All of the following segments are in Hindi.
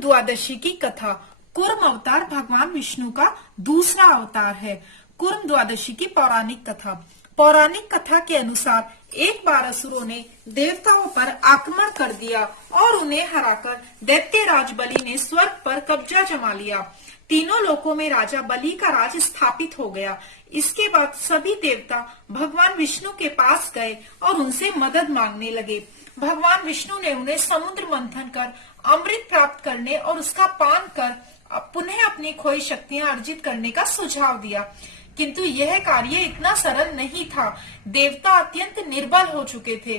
द्वादशी की कथा। कूर्म अवतार भगवान विष्णु का दूसरा अवतार है। कूर्म द्वादशी की पौराणिक कथा। पौराणिक कथा के अनुसार एक बार असुरों ने देवताओं पर आक्रमण कर दिया और उन्हें हराकर दैत्यराज बलि ने स्वर्ग पर कब्जा जमा लिया। तीनों लोकों में राजा बलि का राज स्थापित हो गया। इसके बाद सभी देवता भगवान विष्णु के पास गए और उनसे मदद मांगने लगे। भगवान विष्णु ने उन्हें समुद्र मंथन कर अमृत प्राप्त करने और उसका पान कर पुनः अपनी खोई शक्तियां अर्जित करने का सुझाव दिया, किंतु यह कार्य इतना सरल नहीं था। देवता अत्यंत निर्बल हो चुके थे,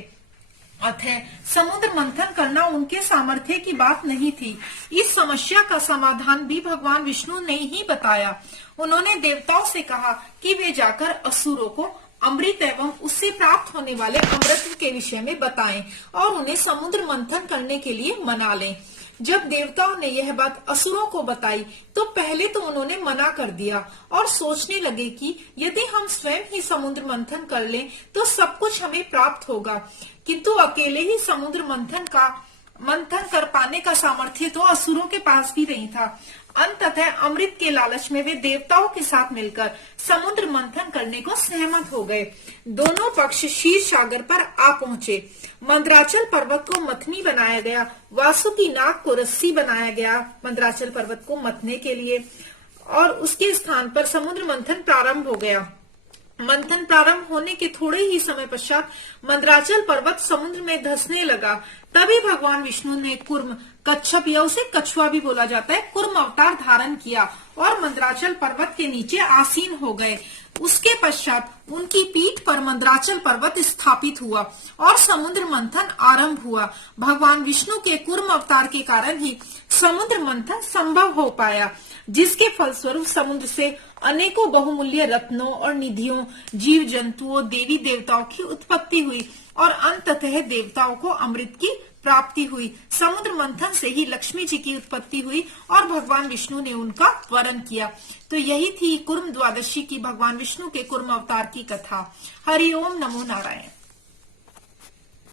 अतः समुद्र मंथन करना उनके सामर्थ्य की बात नहीं थी। इस समस्या का समाधान भी भगवान विष्णु ने ही बताया। उन्होंने देवताओं से कहा कि वे जाकर असुरों को अमृत एवं उससे प्राप्त होने वाले अमृत के विषय में बताएं और उन्हें समुद्र मंथन करने के लिए मना लें। जब देवताओं ने यह बात असुरों को बताई तो पहले तो उन्होंने मना कर दिया और सोचने लगे कि यदि हम स्वयं ही समुद्र मंथन कर लें तो सब कुछ हमें प्राप्त होगा, किंतु अकेले ही समुद्र मंथन कर पाने का सामर्थ्य तो असुरों के पास भी नहीं था। अंततः अमृत के लालच में वे देवताओं के साथ मिलकर समुद्र मंथन करने को सहमत हो गए। दोनों पक्ष क्षीर सागर पर आ पहुंचे। मंदराचल पर्वत को मथनी बनाया गया। वासुकी नाग को रस्सी बनाया गया मंदराचल पर्वत को मथने के लिए, और उसके स्थान पर समुद्र मंथन प्रारंभ हो गया। मंथन प्रारंभ होने के थोड़े ही समय पश्चात मंदराचल पर्वत समुद्र में धंसने लगा। तभी भगवान विष्णु ने कूर्म कच्छप या उसे कछुआ भी बोला जाता है, कूर्म अवतार धारण किया और मंदराचल पर्वत के नीचे आसीन हो गए। उसके पश्चात उनकी पीठ पर मंदराचल पर्वत स्थापित हुआ और समुद्र मंथन आरंभ हुआ। भगवान विष्णु के कूर्म अवतार के कारण ही समुद्र मंथन संभव हो पाया, जिसके फलस्वरूप समुद्र से अनेकों बहुमूल्य रत्नों और निधियों, जीव जंतुओं, देवी देवताओं की उत्पत्ति हुई और अंततः देवताओं को अमृत की प्राप्ति हुई। समुद्र मंथन से ही लक्ष्मी जी की उत्पत्ति हुई और भगवान विष्णु ने उनका वरण किया। तो यही थी कूर्म द्वादशी की भगवान विष्णु के कूर्म अवतार की कथा। हरि ओम नमो नारायण।